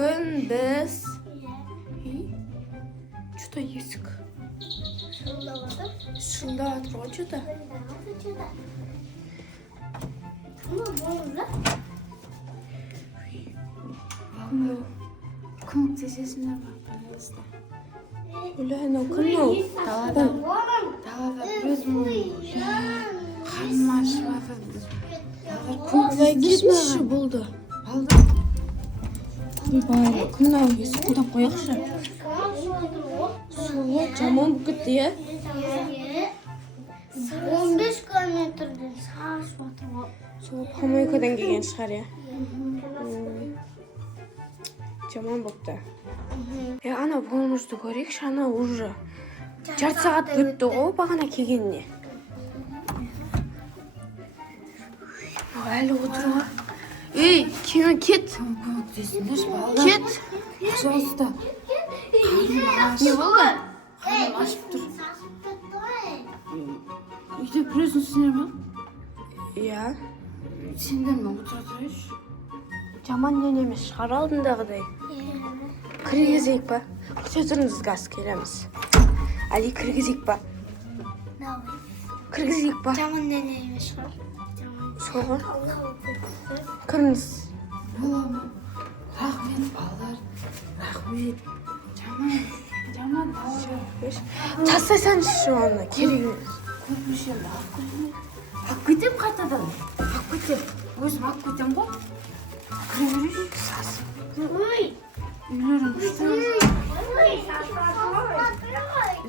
Bugün biz juda esik. Şunda atır juda. Kim sesine bakıyoruz da. Ulan o konu. Dağda biz mi? Karmaş vakıdır. Vay gitmiş buldu. Aldı. Bari kımdan esik kudan koyakşı. Soğuk camon bu gitti ya. 15 kilometreden sağa sola. Soğuk Hamaykadan gelgen çıkar ya. Camon boptu. Ya ana bonusdu görek şana urra. 4 saat gitti o bagana kelgenine. Öyle oturuyor. Ey, kime git? Kömkömüktesiniz balda. Git. Soğusta. Ne oldu? Karnım açıp dur. Uyup duruyorsun sinema. Ya, Senden mi oturuyoruz? camon nenemiş, çıkar aldındagıday. Kirgizeyik ba. Sözünüz gaz kelemiz. Ali kirgizeyik ba. Kirgizeyik ba. Camın deneymiş var. Soğuk. Kırmızı. Oğlum. Rahmet ballar. Rahmet. Caman ballar. Tasaysan şu anda kelimiz. Көрмеш енді алып кетем қайтадан алып кетем өзім алып кетем ғой кіре берейінші сасып үйлерің күшті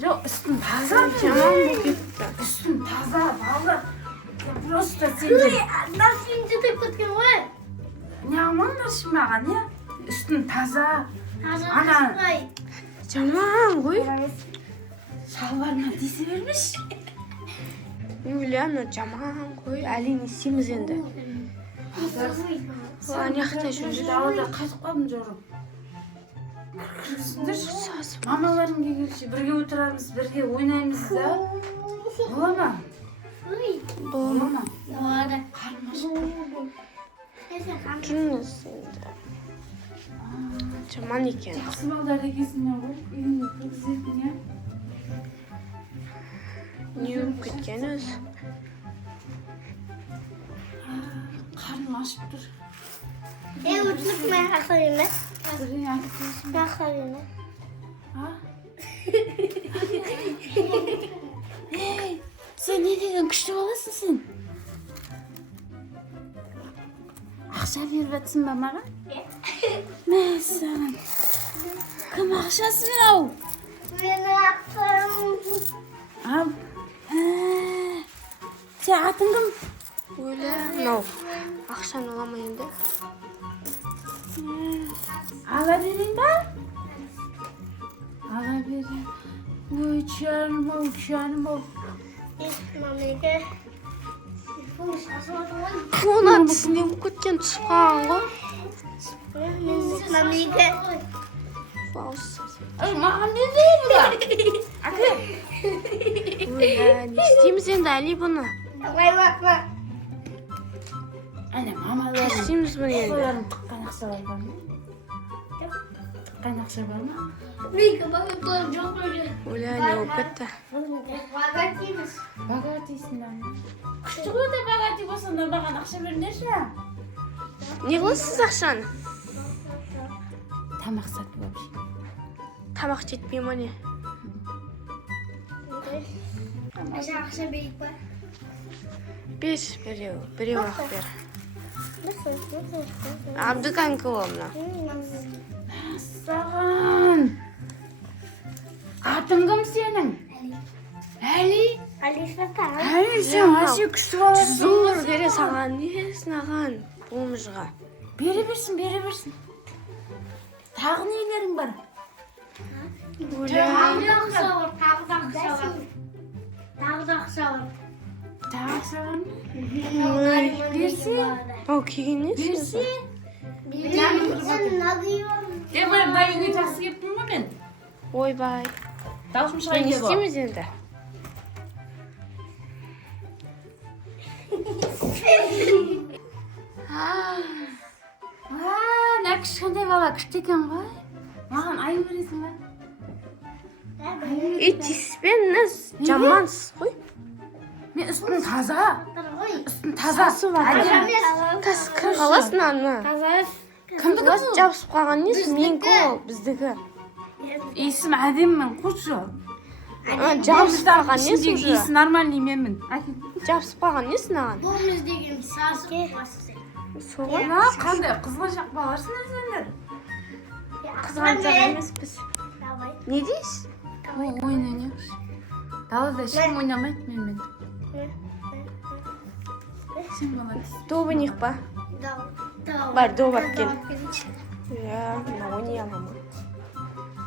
жоқ үстің таза Camon bu gitti. үстің таза балдар просто сендер не амандашы маған иә үстің таза Camon koy. шалбарыңа тиісе бермеш Ulan camon koy. Ali'ni isimiz endi. Anaqda жүрді. далада қатып қалдым жорым кіргізсіңдерші мамаларың келгенше бірге отырамыз бірге ойнаймыз да бола ма бола ма қарным ашып Тұрыңыз енді. Camon ekan. жақсы балдар екенсіңдер ғой үйіңе кіргізетін иә Ne olib ketgan o'zi? қарным ашып тұр Uçluk ben hakkıyım. бірдеңе айтып тұрсың Ben hakkıyım. а ей сен не деген күшті баласың сен ақша беріп жатсың ба маған мәссаған кім ақшасы мынау Ben hakkıyım. ал сен атың кім Öyle. No. Ақшаны аламын енді. ала берейін ба ала берейін ой жаным ау Mamleke. Ona тісінен көткен түсіп қалған ғой. Mamleke. ой маған не дейді бұда әке Öyle. Ne isteyimiz енді Ali bunu? Bakma. әне Ne мамаларым isteyimiz bunu енді? Балаларым тыққан ақша бар ма? Тыққан ақша бар ма? Mika bakın çok öyle. Öyle ne olub кетті? Vakatimiz. Багатийсіңдер ме? Күшті ғой да багатий болсаңдар маған ақша беріңдерші. Не қыласыз ақшаны? Тамақ сатып вообще. Тамақ жетпей ма не? Akşam beyik var. Біреу ақ бер. Абдыканкі олмна. Саған. Атың кім сенің? Әли? Alişle tamam. Әли сен әсе күшті баласың. Зор бере саған. Не сынаған? Болмыжға. Бере берсін. Тағы нелерің бар? Öyle. Aksa var. Aksa var. Aksa var. Тағы ақша бар ма? Birisi. Ау келген не? Берсе. Birisi nagıyor. Мен байыңа жақсы кеттім ғой мен. Ойбай. Даусым Ne шығайын деп. isteyimiz енді? Нәпсі кішкентай бала күшті екен ғой. Маған ай бересің бе? Тиіспеңіз, жамансыз ғой. Мен үстің таза. Үстің таза. Тас кім қаласың ана? Кімдікі Класс бұл? жабысып қалған несі? Менікі ол, біздікі. Иісім әдемімін, қойшы. Жабысып қалған несі İçindeki уже? iyisi нормальный менмін. Жабысып қалған несі наған? Болмыз деген сасық басы. Солай. Қандай қызғаншақ баларсың өзіңдер. Қызғаншақ емеспіз. Давай. Не дейсіз? Ойын ойнайықшы. Далада ешкім ойнамайды менімен. Сен бала дейсің. Добыних па? Бар, доп алып кел. Мына ойнай аламын.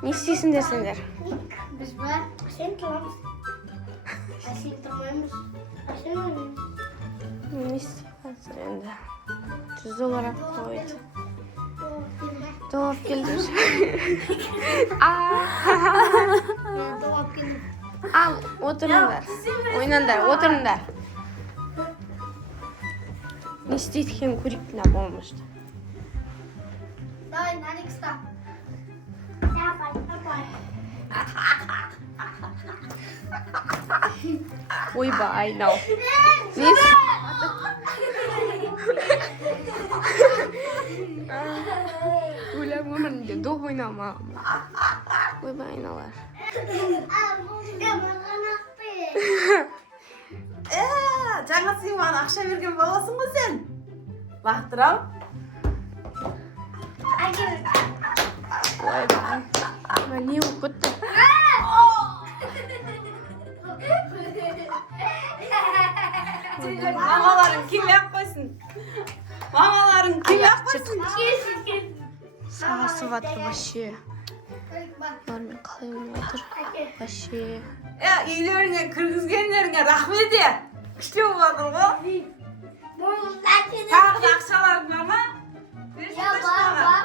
Не істейсіңдер сендер? Біз бар. Сен тұрамыз. Сен тұрмаймыз. Сен ойнаймыз. Не істейсіңдер енді? $100 алып қойды. Доп алып кел дейміз. Ал, отырыңдар. Ойнаңдар, отырыңдар. Не істейді екен көрейік мына болмышты. Давай, на некста. Давай, давай. Ойбай, айнау. Несі? Ойлап өмірінде доп ойнамағым. Ойбай, айналар. Жаңа сен маған ақша берген баласың ғой сен. Бақтырам. Ойбай. Не болып кетті? Мамаларың келмей-ақ қойсын. Мамаларың келмей-ақ қойсын. Сағасы батыр вообще. Олармен қалай ойнап отыр? Вообще. Үйлеріңе кіргізгендеріңе рахмет е. Күшті болып отыр ғой. Тағы да ақшаларың бар ма? Берсеңдерші маған.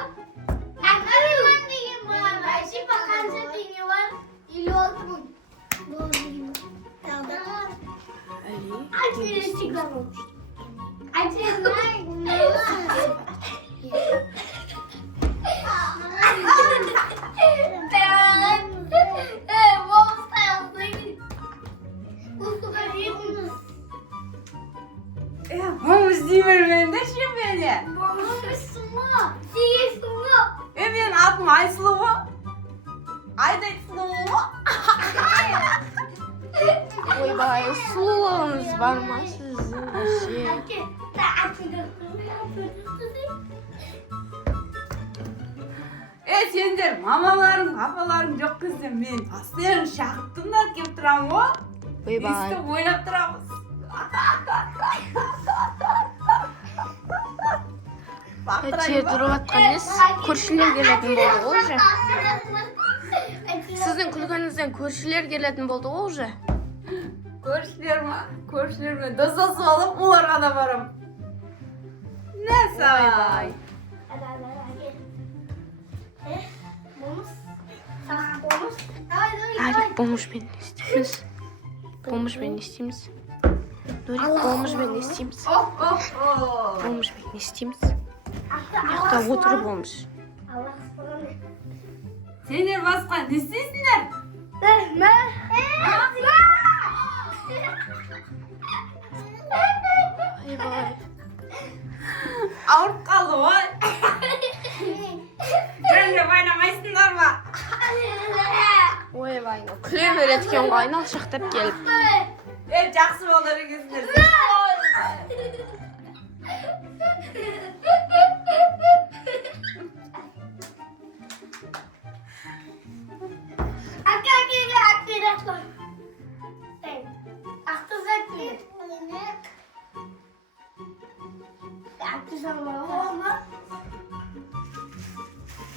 Бұл іздей бермеңдерші мені. Менің атым Айсұлу ғой. Айдай сұлу ғой. Ойбай, сұлулығыңыз бар ма сіздің вообще? Сендер мамаларың, папаларың жоқ кезде мен постоянно шақырттым да келіп тұрамын ғой. Ойбай. Естіп ойнап тұрамыз. Жер тұрып атқан нес? Көршілер келетін болды ғой уже. Сіздің күлгеніңізден көршілер келетін болды ғой уже. Көршілермен достасып алып, оларға да барам. Нәсі? Ойбай. Нарик, помощмен не істейміз? Помощмен не істейміз? Нурик, помощмен не істейміз? Помощмен не істейміз? Яқта отырып болмыш. Сендер басқа не істейсіңдер? Ойбай. Ауырып қалды ғой. Жүріңдер ойнамайсыңдар ма? Ойбай, күле береді екен ғой, айналшақтап келіп. Жақсы балдар екенсіңдер.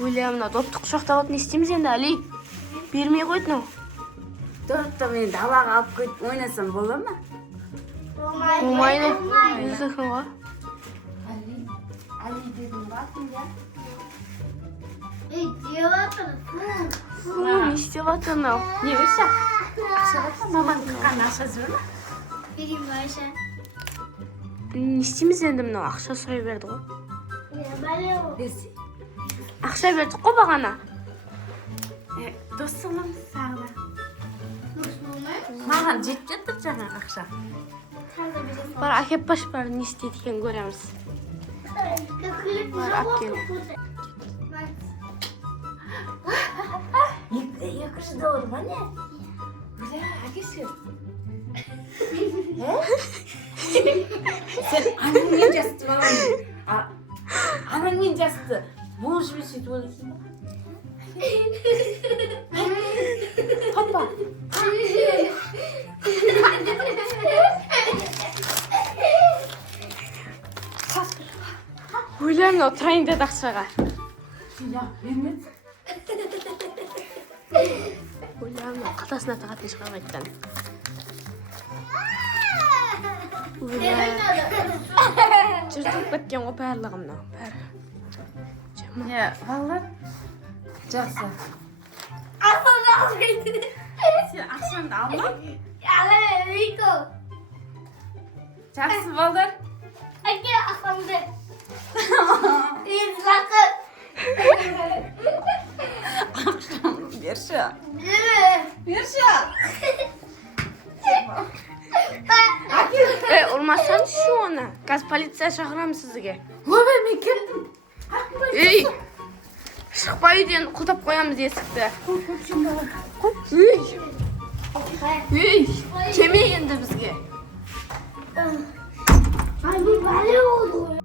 Ойлаймын, мына допты құшақтап не істейміз енді, Али? Бермей қойды мынау. Допты мен далаға алып кетіп ойнасам бола ма? Болмайды. Өздікін ғой. Али дедің ба сендер? Не істеп жатыр мынау? Не берсе? Мамаң қырған ақша жүр ма? Не істейміз енді мынау? Ақша сұрай берді ғой. Берсе. Ақша бердік қой бағана. Дос боламыз сағына. Дос болмай. Маған жетіп жатыр жаңа ақша. Қазір бізе Бар әкеп баш бар, не істейді екен көреміз. Бар, әкел. $200 ма не? Бля, әкесі. Сен анаңмен жасты балам. Анаңмен жасты. Божбе сөйтіп ойлайсың ба? Папа. Ойлаймын, отырайын деді ақшаға. Ya, Mehmet. Ойлаймын, қалтасына тағатын шығар қайттан. Жыртылып кеткен ғой барлығымның. Бәрі. Ya, балалар. Жақсы. Ақшаны алmaydı. Сен ақшаңды алма. Ala Rico. Жақсы, балалар. Әке ақшамды. İzlakı. Ақшаңды берші. Берші. Ұрмасаңыз şu оны. Қазір полиция шақырамын сізге. Ойбай, мен кеттім. Ей! Шықпай үйден құлтап қоямыз есікті. Көпшім балалар. Ей! Кеме енді бізге. Ay bu böyle oldu.